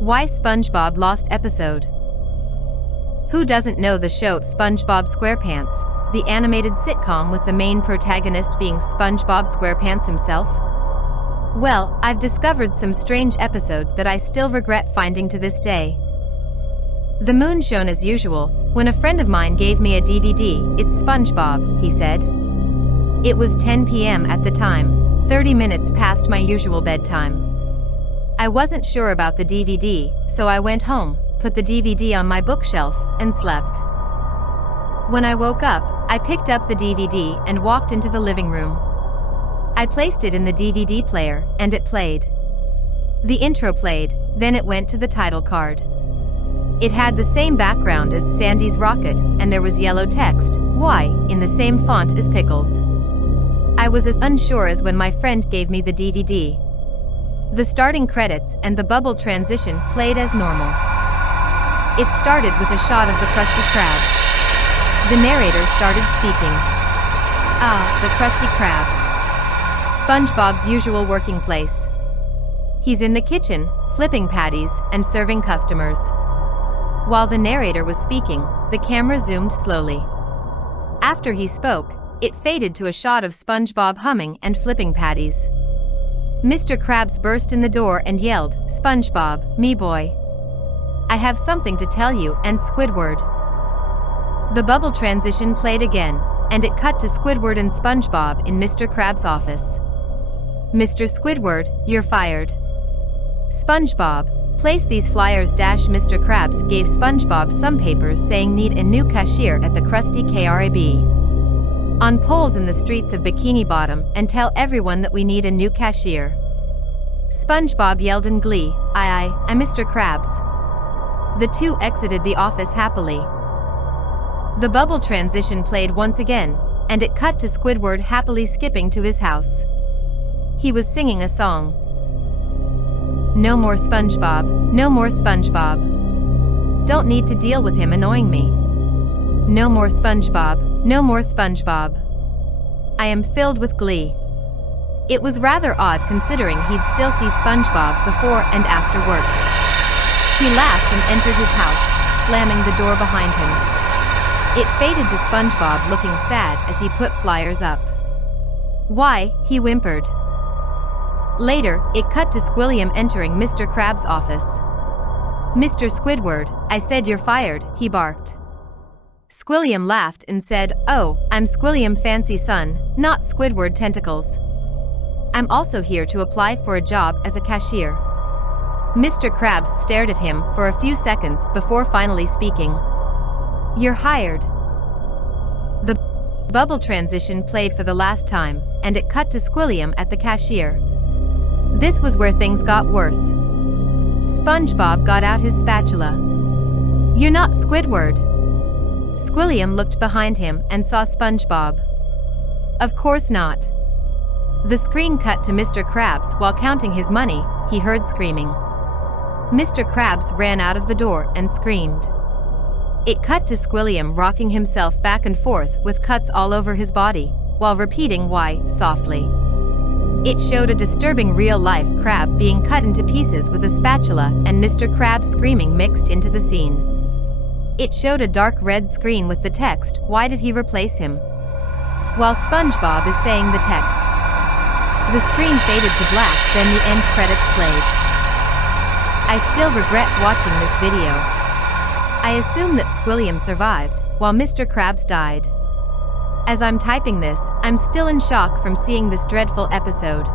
Why SpongeBob Lost Episode? Who doesn't know the show SpongeBob SquarePants, the animated sitcom with the main protagonist being SpongeBob SquarePants himself? Well, I've discovered some strange episode that I still regret finding to this day. The moon shone as usual. When a friend of mine gave me a DVD, "It's SpongeBob," he said. It was 10 p.m. at the time, 30 minutes past my usual bedtime. I wasn't sure about the DVD, so I went home, put the DVD on my bookshelf, and slept. When I woke up, I picked up the DVD and walked into the living room. I placed it in the DVD player, and it played. The intro played, then it went to the title card. It had the same background as Sandy's rocket, and there was yellow text, "Why," in the same font as Pickles. I was as unsure as when my friend gave me the DVD. The starting credits and the bubble transition played as normal. It started with a shot of the Krusty Krab. The narrator started speaking. Ah, the Krusty Krab. SpongeBob's usual working place. He's in the kitchen, flipping patties and serving customers. While the narrator was speaking, the camera zoomed slowly. After he spoke, it faded to a shot of SpongeBob humming and flipping patties. Mr. Krabs burst in the door and yelled, "SpongeBob, me boy. I have something to tell you," and Squidward. The bubble transition played again, and it cut to Squidward and SpongeBob in Mr. Krabs' office. "Mr. Squidward, you're fired." "SpongeBob, place these flyers." Mr. Krabs gave SpongeBob some papers saying need a new cashier at the Krusty Krab. On poles in the streets of Bikini Bottom, and tell everyone that we need a new cashier. SpongeBob yelled in glee, "Aye, I'm Mr. Krabs." The two exited the office happily. The bubble transition played once again, and it cut to Squidward happily skipping to his house. He was singing a song. "No more SpongeBob, no more SpongeBob. Don't need to deal with him annoying me. No more SpongeBob, no more SpongeBob." I am filled with glee. It was rather odd considering he'd still see SpongeBob before and after work. He laughed and entered his house, slamming the door behind him. It faded to SpongeBob looking sad as he put flyers up. "Why," he whimpered. Later, it cut to Squilliam entering Mr. Krabs' office. "Mr. Squidward, I said you're fired," he barked. Squilliam laughed and said, "Oh, I'm Squilliam Fancy Son, not Squidward Tentacles. I'm also here to apply for a job as a cashier." Mr. Krabs stared at him for a few seconds before finally speaking. "You're hired." The bubble transition played for the last time, and it cut to Squilliam at the cashier. This was where things got worse. SpongeBob got out his spatula. "You're not Squidward." Squilliam looked behind him and saw SpongeBob. "Of course not." The screen cut to Mr. Krabs while counting his money. He heard screaming. Mr. Krabs ran out of the door and screamed. It cut to Squilliam rocking himself back and forth with cuts all over his body, while repeating "Why" softly. It showed a disturbing real-life crab being cut into pieces with a spatula and Mr. Krabs screaming mixed into the scene. It showed a dark red screen with the text, "Why did he replace him?" while SpongeBob is saying the text. The screen faded to black, then the end credits played. I still regret watching this video. I assume that Squilliam survived, while Mr. Krabs died. As I'm typing this, I'm still in shock from seeing this dreadful episode.